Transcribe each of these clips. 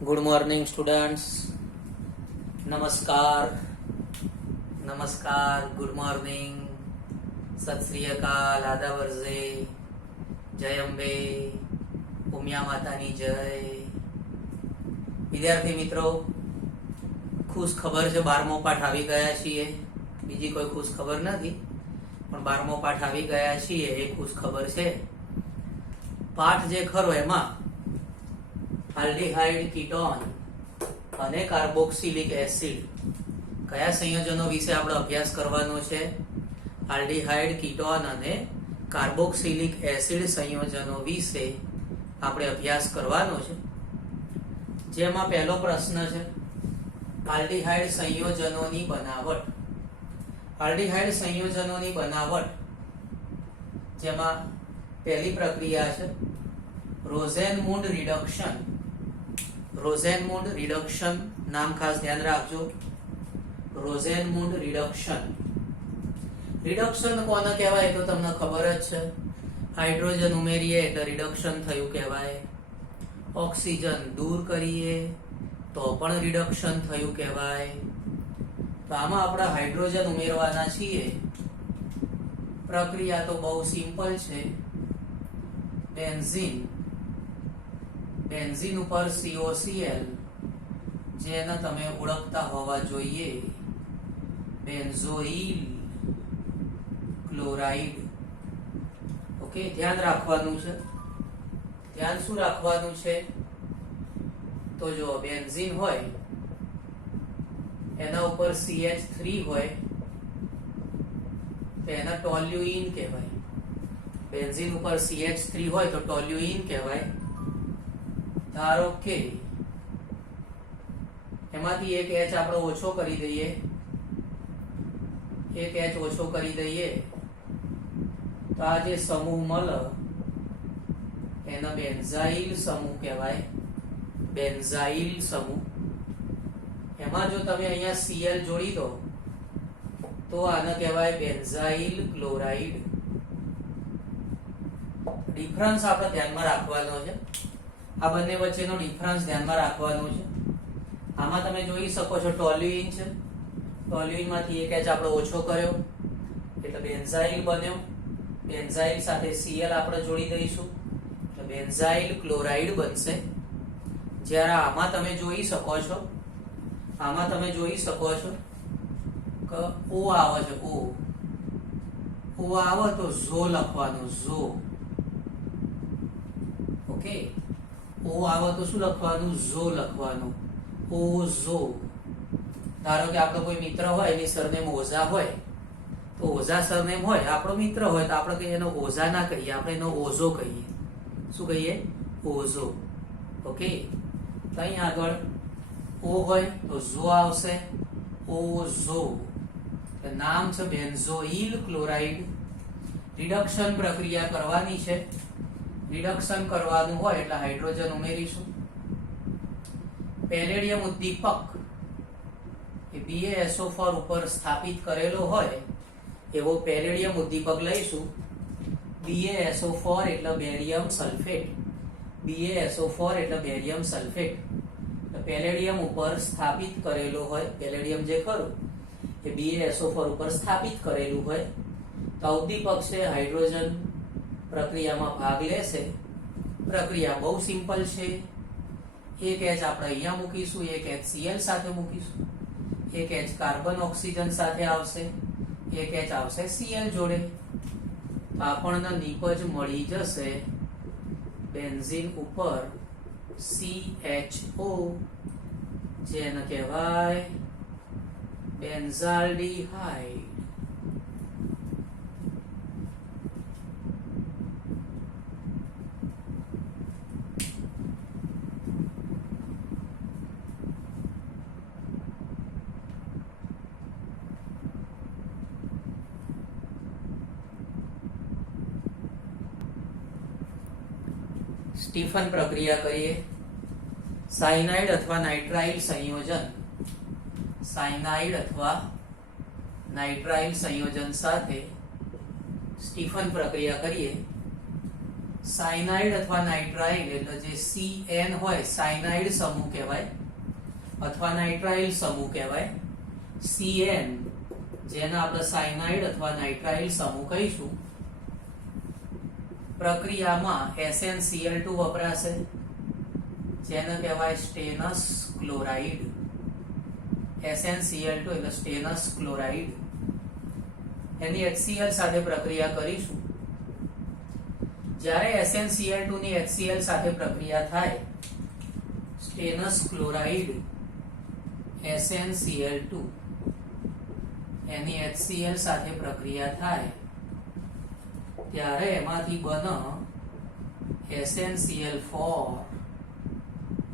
Good morning students. नमस्कार नमस्कार, good morning, सत श्री अकाल, आदा वर्जे, जय अंबे, उमिया मातानी जय। विद्यार्थी मित्रों, खुश खबर છે, 12મો પાઠ આવી ગયા છીએ। બીજી કોઈ ખુશ ખબર નથી, પણ 12મો પાઠ આવી ગયા છીએ એ ખુશ ખબર છે। પાઠ જે ખરો એમાં આલ્ડીહાઇડ, કીટોન અને કાર્બોક્સિલિક એસિડ કયા સંયોજનો વિશે આપણે અભ્યાસ કરવાનો છે? આલ્ડીહાઇડ, કીટોન અને કાર્બોક્સિલિક એસિડ સંયોજનો વિશે આપણે અભ્યાસ કરવાનો છે। જેમાં પહેલો પ્રશ્ન છે આલ્ડીહાઇડ સંયોજનોની બનાવટ। આલ્ડીહાઇડ સંયોજનોની બનાવટ, જેમાં પહેલી પ્રક્રિયા છે રોઝેનમુન્ડ રિડક્શન। રોઝેનમુન્ડ રિડક્શન નામ ખાસ ધ્યાન રાખજો। રોઝેનમુન્ડ રિડક્શન, રિડક્શન કોને કહેવાય તો તમને ખબર જ છે। હાઇડ્રોજન ઉમેરીએ એટલે રિડક્શન થયું કહેવાય, ઓક્સિજન દૂર કરીએ તો પણ રિડક્શન થયું કહેવાય। તો આમાં આપણે હાઇડ્રોજન ઉમેરવાના છીએ। પ્રક્રિયા તો બહુ સિમ્પલ છે। બેન્ઝીન, બેન્ઝીન ઉપર COCl, જેને તમે ઓળખતા હોવા જોઈએ, બેન્ઝોઇલ ક્લોરાઇડ। ઓકે, ધ્યાન રાખવાનું છે। ધ્યાન શું રાખવાનું છે? તો જો બેન્ઝીન હોય એના ઉપર CH3 હોય તો એના ટોલ્યુઇન કહેવાય। બેન્ઝીન ઉપર CH3 હોય તો ટોલ્યુઇન કહેવાય। ધારો કે એમાંથી એક H આપણે ઓછો કરી દઈએ, એક H ઓછો કરી દઈએ તો આ જે સમૂહ મળે એનો બેન્ઝાઇલ સમૂહ કહેવાય। બેન્ઝાઇલ સમૂહ, એમાં જો તમે અહીંયા Cl જોડી દો તો આને કહેવાય બેન્ઝાઇલ ક્લોરાઇડ। ડિફરન્સ આપણે ધ્યાનમાં રાખવાનો છે। આ બંને વચ્ચેનો ડિફરન્સ ધ્યાનમાં રાખવાનો છે। આમાં તમે જોઈ શકો છો ટોલ્યુઇન છે, ટોલ્યુઇન માંથી એક H આપણે ઓછો કર્યો એટલે બેન્ઝાઇલ બન્યો। બેન્ઝાઇલ સાથે Cl આપણે જોડી દઈશું એટલે બેન્ઝાઇલ ક્લોરાઇડ બનશે। જ્યારે આમાં તમે જોઈ શકો છો, આમાં તમે જોઈ શકો છો કે O આવે છે, O આવે તો ઝો લખવાનું, ઝો। ઓકે, O આવે તો શું લખવાનું? ઝો લખવાનું, ઓઝો। ધારો કે આપણો કોઈ મિત્ર હોય, એની સરનેમ ઓઝા હોય તો ઓઝા સરનેમ હોય, આપણો મિત્ર હોય તો આપણે કહીએ એનો ઓઝા ના કહીએ, આપણે એનો ઓઝો કહીએ। શું કહીએ? ઓઝો। ઓકે, તો અહીં આગળ O હોય તો ઝો આવશે, ઓઝો। નામ છે બેન્ઝોઇલ ક્લોરાઇડ। રિડક્શન પ્રક્રિયા કરવાની છે। રિડક્શન કરવાનું હોય એટલે હાઇડ્રોજન ઉમેરીશું। પેલેડિયમ ઉદ્દીપક એ BaSO4 ઉપર સ્થાપિત કરેલો હોય એવો પેલેડિયમ ઉદ્દીપક લઈશું। BaSO4 એટલે બેરિયમ સલ્ફેટ, BaSO4 એટલે બેરિયમ સલ્ફેટ। પેલેડિયમ ઉપર સ્થાપિત કરેલો હોય, પેલેડિયમ જે ખરું એ BaSO4 ઉપર સ્થાપિત કરેલું હોય તો ઉદ્દીપક છે હાઇડ્રોજન પ્રક્રિયામાં ભાગ લેશે। પ્રક્રિયા બહુ સિમ્પલ છે। એક H આપણે અહીંયા મૂકીશું, એક H Cl સાથે મૂકીશું, એક H કાર્બન ઓક્સિજન સાથે આવશે, એક H આવશે Cl જોડે, તો આપણને નિપજ મળી જશે બેન્ઝીન ઉપર CHO, જેને કહેવાય બેન્ઝાલ્ડીહાઇડ। સ્ટીફન પ્રક્રિયા કરીએ। સાયનાઇડ અથવા નાઇટ્રાઇલ સંયોજન, સાયનાઇડ અથવા નાઇટ્રાઇલ સંયોજન સાથે સ્ટીફન પ્રક્રિયા કરીએ સાયનાઇડ અથવા નાઇટ્રાઇલ એટલે જે CN હોય સાયનાઇડ સમૂહ કહેવાય અથવા નાઇટ્રાઇલ સમૂહ કહેવાય. CN જેને આપણે સાયનાઇડ અથવા નાઇટ્રાઇલ સમૂહ કહીશું, પ્રક્રિયામાં SnCl2 વપરાશે જેને કહેવાય સ્ટેનસ ક્લોરાઇડ. SnCl2 એટલે સ્ટેનસ ક્લોરાઇડ. એની HCl સાથે પ્રક્રિયા કરીશું. જ્યારે SnCl2 ની HCl સાથે પ્રક્રિયા થાય, સ્ટેનસ ક્લોરાઇડ SnCl2 એની HCl સાથે પ્રક્રિયા થાય ત્યારે એમાંથી બને SnCl4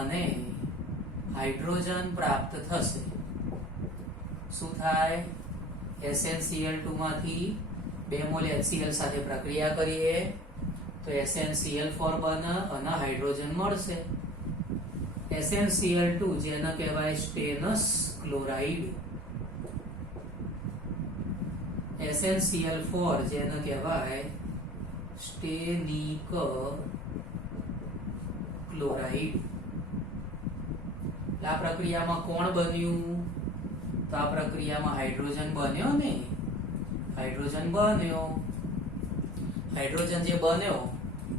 અને હાઇડ્રોજન પ્રાપ્ત થશે. શું થાય? SnCl2 માંથી 2 મોલ HCl સાથે પ્રક્રિયા કરીએ તો SnCl4 બને અને હાઇડ્રોજન મળશે. SnCl2 જેને કહેવાય સ્ટેનસ ક્લોરાઇડ, SnCl4 જેને કહેવાય સ્ટેનિક ક્લોરાઇડ. આ પ્રક્રિયામાં કોણ બન્યું? તો આ પ્રક્રિયામાં હાઇડ્રોજન બન્યો ને. હાઇડ્રોજન બન્યો. હાઇડ્રોજન જે બન્યો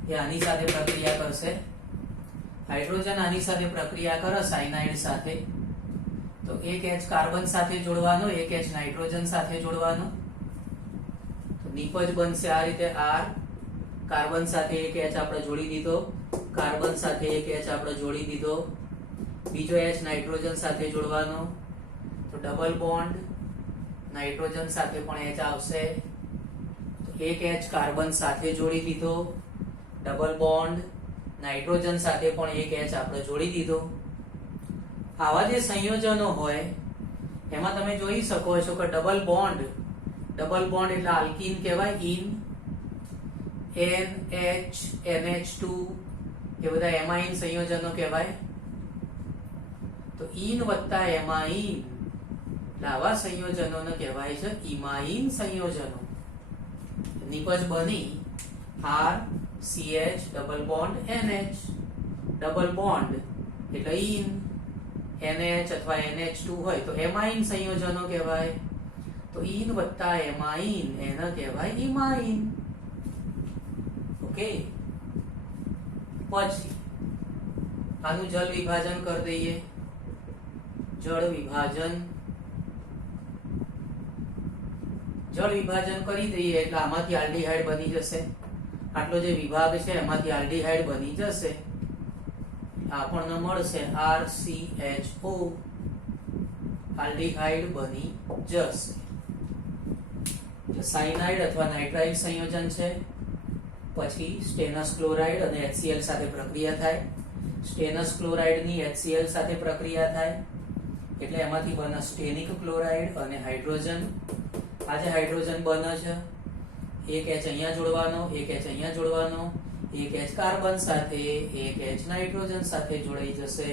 એ આની સાથે પ્રક્રિયા કરશે. હાઇડ્રોજન આની સાથે પ્રક્રિયા કરે સાયનાઇડ સાથે તો એક H કાર્બન સાથે જોડવાનો, એક H નાઇટ્રોજન સાથે જોડવાનો. તો નિપજ બનશે આ રીતે. R કાર્બન સાથે એક H આપણે જોડી દીધો, કાર્બન સાથે એક H આપણે જોડી દીધો, બીજો H નાઇટ્રોજન સાથે જોડવાનો તો ડબલ બોન્ડ, નાઇટ્રોજન સાથે પણ H આવશે તો એક H કાર્બન સાથે જોડી દીધો, ડબલ બોન્ડ, નાઇટ્રોજન સાથે પણ એક H આપણે જોડી દીધો. આવા જે સંયોજનો હોય એમાં તમે જોઈ શકો છો કે ડબલ બોન્ડ એટલે આલ્કીન કહેવાય. ઇન NH NH2 એ બધા એમાઇન સંયોજનો કહેવાય. તો ઇન વત્તા એમાઇન એટલે આવા સંયોજનોને કહેવાય છે ઇમાઇન સંયોજનો. નિપજ બની RCH double bond NH. Double bond એટલે ઇન, NH અથવા NH2 હોય તો એમાઇન સંયોજનો કહેવાય. તો ઇન વત્તા એમાઇન એને કહેવાય ઇમાઇન. ઓકે. પછી આનું જળ વિભાજન કરી દઈએ. જળ વિભાજન કરી દઈએ એટલે આમાંથી આલ્ડીહાઇડ બની જશે. આટલો જે વિભાગ છે એમાંથી આલ્ડીહાઇડ બની જશે. આપણને મળશે RCHO. આલ્ડીહાઇડ બની જશે. સાયનાઇડ અથવા નાઇટ્રાઇલ સંયોજન છે. પછી સ્ટેનસ ક્લોરાઇડ અને HCl સાથે પ્રક્રિયા થાય. સ્ટેનસ ક્લોરાઇડ ની HCl સાથે પ્રક્રિયા થાય એટલે એમાંથી બને સ્ટેનિક ક્લોરાઇડ અને હાઇડ્રોજન. આ જે હાઇડ્રોજન બને છે એક H અહીંયા જોડવાનો, એક H અહીંયા જોડવાનો, એક H કાર્બન સાથે, એક H નાઇટ્રોજન સાથે જોડાઈ જશે.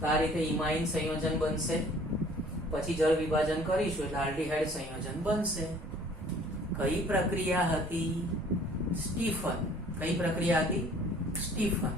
તો આ રીતે ઇમાઇન સંયોજન બનશે. પછી જળ વિભાજન કરીશું એટલે આલ્ડીહાઇડ સંયોજન બનશે. કઈ પ્રક્રિયા હતી? સ્ટીફન. કઈ પ્રક્રિયા હતી? સ્ટીફન.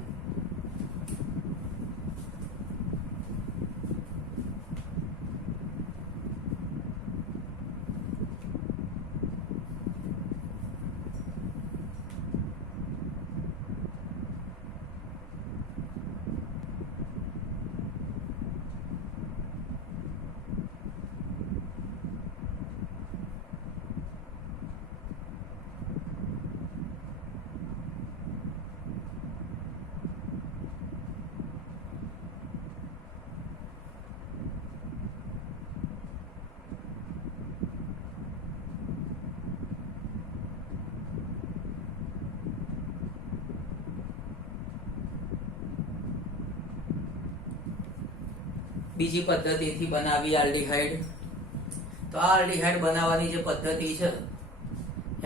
બીજી પદ્ધતિથી બનાવી આલ્ડીહાઇડ. તો આ આલ્ડીહાઇડ બનાવવાની જે પદ્ધતિ છે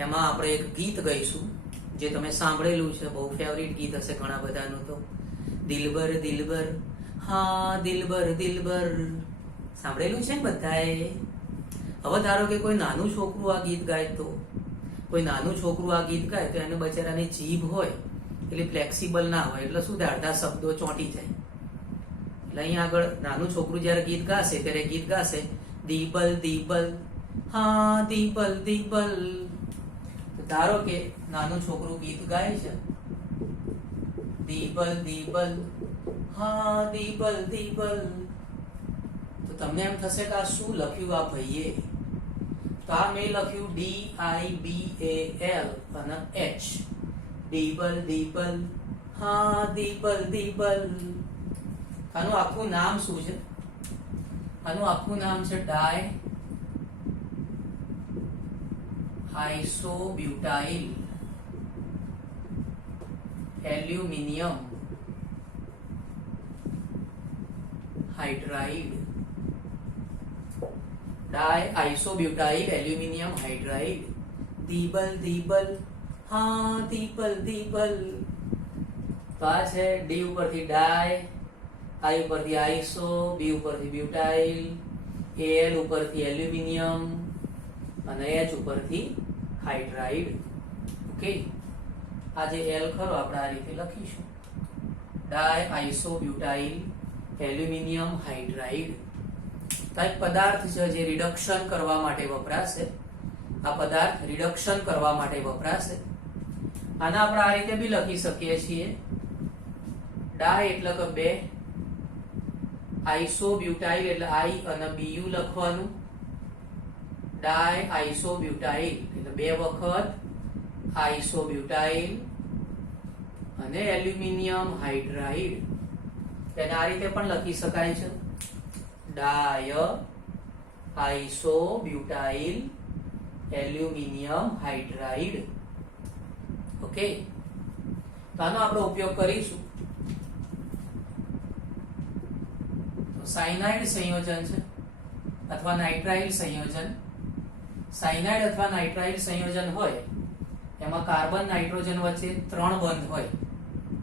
એમાં આપણે એક ગીત ગાઈશું જે તમે સાંભળેલું છે, બહુ ફેવરિટ ગીત હશે ઘણા બધાનું. તો દિલબર દિલબર, હા દિલબર દિલબર, સાંભળેલું છે ને બધાએ? હવે ધારો કે કોઈ નાનું છોકરું આ ગીત ગાય તો કોઈ નાનું છોકરું આ ગીત ગાય તો એને બચારાની જીભ હોય એટલે ફ્લેક્સિબલ ના હોય, એટલે શું થાય અડધા શબ્દો ચોંટી જાય. એટલે અહીંયા આગળ નાનું છોકરું જ્યારે ગીત ગાશે ત્યારે ગીત ગાશે દીબલ દીબલ હા દીબલ દીબલ. તો ધારો કે નાનું છોકરું ગીત ગાય છે દીબલ દીબલ હા દીબલ દીબલ, તો તમને એમ થશે કે આ શું લખ્યું આ ભાઈએ. તો આ મેં લખ્યું DIBAL અને H, દીબલ દીબલ હા દીબલ દીબલ. આનું આખું નામ શું છે? આનું આખું નામ છે ડાય આઇસોબ્યુટાઇલ એલ્યુમિનિયમ હાઇડ્રાઇડ. ડાય આઇસોબ્યુટાઇલ એલ્યુમિનિયમ હાઇડ્રાઇડ. દીબલ દીબલ હા દીબલ દીબલ. તો આ છે ડી ઉપરથી ડાય, આઈ ઉપરથી આઇસો, બી ઉપરથી બ્યુટાઇલ, એલ ઉપરથી એલ્યુમિનિયમ અને એચ ઉપરથી હાઇડ્રાઇડ. ઓકે, આ જે એલ ખરો આપણે આ રીતે લખીશું ડાય આઇસોબ્યુટાઇલ એલ્યુમિનિયમ હાઇડ્રાઇડ. તો એક પદાર્થ છે જે રિડક્શન કરવા માટે વપરાશે. આ પદાર્થ રિડક્શન કરવા માટે વપરાશે. આને આપણે આ રીતે બી લખી શકીએ છીએ ડાય એટલે કે બે, આઇસોબ્યુટાઇલ એટલે આઈ અને બીયુ લખવાનું, ડાય આઇસોબ્યુટાઇલ એટલે બે વખત આઇસોબ્યુટાઇલ અને એલ્યુમિનિયમ હાઇડ્રાઇડ. તેને આ રીતે પણ લખી શકાય છે ડાય આઇસોબ્યુટાઇલ એલ્યુમિનિયમ હાઇડ્રાઇડ. ઓકે, તો આનો આપણે ઉપયોગ કરીશું. સાયનાઇડ સંયોજન છે અથવા નાઇટ્રાઇલ સંયોજન. સાયનાઇડ અથવા નાઇટ્રાઇલ સંયોજન હોય એમાં કાર્બન નાઇટ્રોજન વચ્ચે 3 બંધ હોય.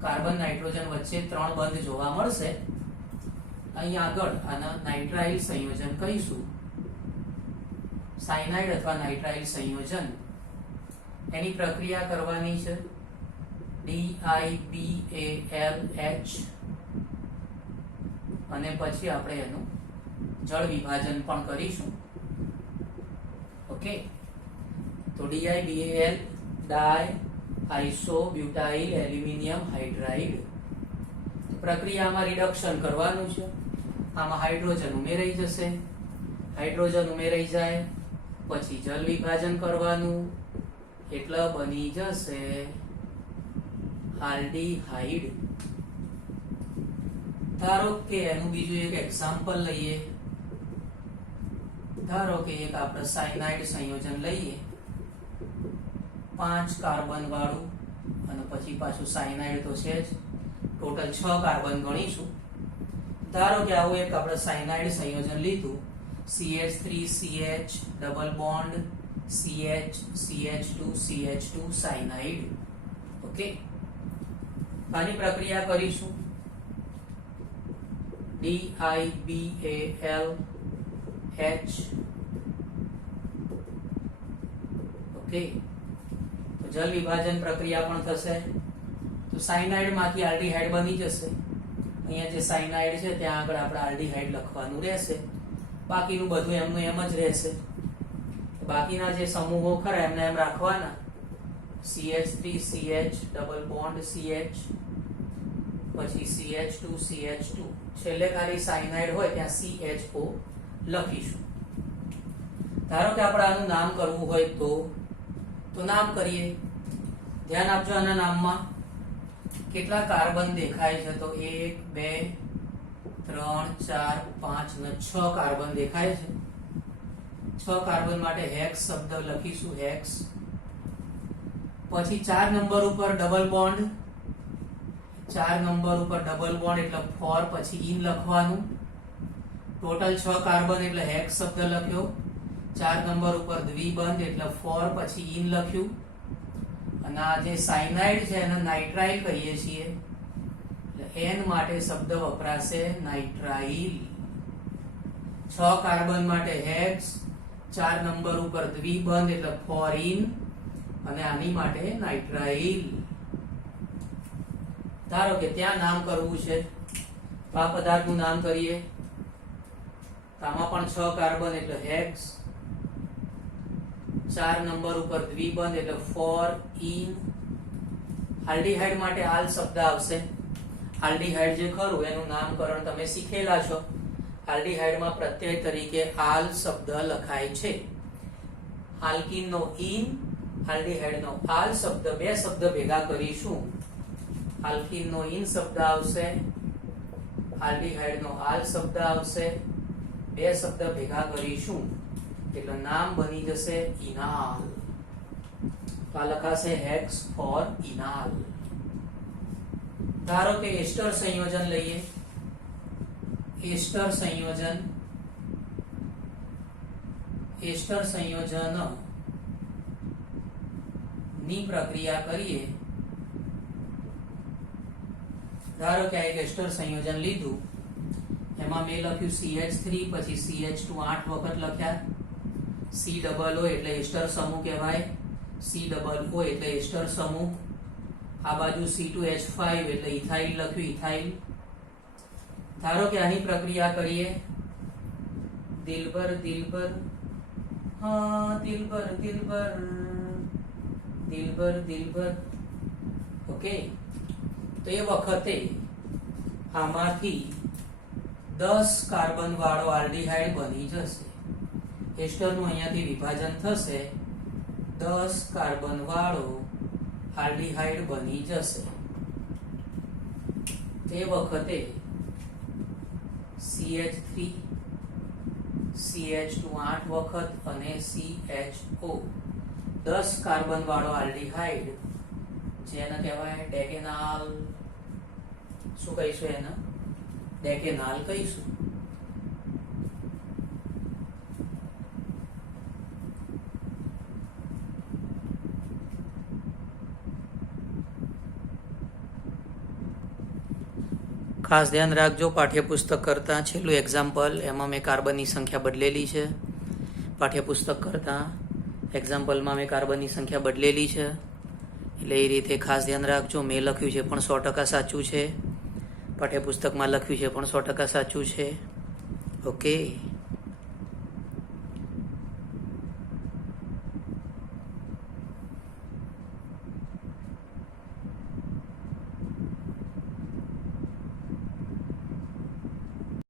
કાર્બન નાઇટ્રોજન વચ્ચે 3 બંધ જોવા મળશે. અહીં આગળ આના નાઇટ્રાઇલ સંયોજન કહીશું. સાયનાઇડ અથવા નાઇટ્રાઇલ સંયોજન એની પ્રક્રિયા કરવાની છે DIBALH અને પછી આપણે એનું જળ વિભાજન પણ કરીશું. ઓકે, તો DIBAL ડાય આઇસોબ્યુટાઇલ એલ્યુમિનિયમ હાઇડ્રાઇડ. પ્રક્રિયામાં રિડક્શન કરવાનું છે. આમાં હાઇડ્રોજન ઉમેરાઈ જશે. હાઇડ્રોજન ઉમેરાઈ જાય પછી જળ વિભાજન કરવાનું એટલે બની જશે આલ્ડીહાઇડ. ધારો કે એનું બીજું એક એક્ઝામ્પલ લઈએ. ધારો કે એક આપણે સાયનાઇડ સંયોજન લઈએ 5 કાર્બન વાળું અને પછી પાછું સાયનાઇડ તો છે જ, ટોટલ 6 કાર્બન ગણીશું. ધારો કે આવું એક આપણે સાયનાઇડ સંયોજન લીધું CH3CH double bond CH CH2 CH2 cyanide. Okay, આની પ્રક્રિયા કરીશું DIBALH. ઓકે, તો જળ વિભાજન પ્રક્રિયા પણ થશે. તો સાયનાઇડ માંથી આલ્ડીહાઇડ બની જશે. અહીંયા જે સાયનાઇડ છે ત્યાં આગળ આપણે આલ્ડીહાઇડ લખવાનું રહેશે. બાકીનું બધું એમનું એમ જ રહેશે. બાકીના જે સમૂહો ખરા એમને એમ રાખવાના. CH3CH ડબલ બોન્ડ CH પછી CH2 CH2 છેલ્લે ખાલી સાયનાઇડ હોય ત્યાં CHO લખીશું. ધારો કે આપણે આનું નામ કરવું હોય તો નામ કરીએ. ધ્યાન આપજો આના નામમાં કેટલા કાર્બન દેખાય છે. તો 1 2 3 4 5 અને 6 કાર્બન દેખાય છે. 6 કાર્બન માટે હેક્સ શબ્દ લખીશું હેક્સ. પછી 4 નંબર ઉપર ડબલ બોન્ડ. 4 નંબર ઉપર ડબલ બોન્ડ એટલે 4 પછી ઇન લખવાનું. ટોટલ 6 કાર્બન એટલે હેક્સ શબ્દ લખ્યો. 4 નંબર ઉપર દ્વિબંધ એટલે 4 પછી ઇન લખ્યું. અને આ જે સાયનાઇડ છે એને નાઇટ્રાઇલ કહીએ છીએ એટલે N માટે શબ્દ વપરાશે નાઇટ્રાઇલ. 6 કાર્બન માટે હેક્સ. 4 નંબર ઉપર દ્વિબંધ એટલે 4 ઇન અને આની માટે નાઇટ્રાઇલ. ધારો કે ત્યાં નામ કરવું છે તો આ પદાર્થનું નામ કરીએ. આમાં પણ 6 કાર્બન એટલે હેક્સ. 4 નંબર ઉપર દ્વિબંધ એટલે ફોર ઇન. આલ્ડીહાઇડ માટે આલ શબ્દ આવશે. આલ્ડીહાઇડ જે ખરું એનું નામકરણ તમે શીખેલા છો. આલ્ડીહાઇડમાં પ્રત્યય તરીકે આલ શબ્દ લખાય છે. આલ્કીનનો ઇન, આલ્ડીહાઇડનો આલ શબ્દ, બે શબ્દ ભેગા કરીશું. આલ્કીનનો ઇન શબ્દ આવશે, આલ્ડીહાઇડનો આલ શબ્દ આવશે. બે શબ્દ ભેગા કરીશું એટલે નામ બની જશે ઇનાલ. તો આ લખાશે હેક્સ ફોર ઇનાલ. ધારો કે એસ્ટર સંયોજન લઈએ. એસ્ટર સંયોજન ની પ્રક્રિયા કરીએ. ધારો કે આ એક એસ્ટર સંયોજન લીધું. એમાં મેં લખ્યું CH3 પછી CH2 8 વખત લખ્યા. COO એટલે એસ્ટર સમૂહ કહેવાય. COO એટલે એસ્ટર સમૂહ. આ બાજુ C2H5 એટલે ઇથાઇલ લખ્યું, ઇથાઇલ. ધારો કે આની પ્રક્રિયા કરીએ. દિલબર દિલબર, હા દિલબર દિલબર, દિલબર દિલબર. ઓકે, તો એ વખતે આમાંથી 10 કાર્બન વાળો આલ્ડીહાઇડ બની જશે. એસ્ટરનું અહીંયાથી વિભાજન થશે, 10 કાર્બન વાળો આલ્ડીહાઇડ બની જશે. તે વખતે CH3 CH2 8 વખત અને CHO 10 કાર્બન વાળો આલ્ડીહાઇડ, જેને કહેવાય ડેકેનાલ. શું કહીશું એને? ડેકેનાલ કહીશું. ખાસ ધ્યાન રાખજો, પાઠ્યપુસ્તક કરતા છેલ્લું એક્ઝામ્પલ એમાં મેં કાર્બનની સંખ્યા બદલેલી છે. પાઠ્યપુસ્તક કરતા એક્ઝામ્પલમાં મેં કાર્બનની સંખ્યા બદલેલી છે. એટલે એ રીતે ખાસ ધ્યાન રાખજો. મેં લખ્યું છે પણ 100% સાચું છે. પાઠ્યપુસ્તકમાં લખ્યું છે પણ 100% સાચું છે. ઓકે.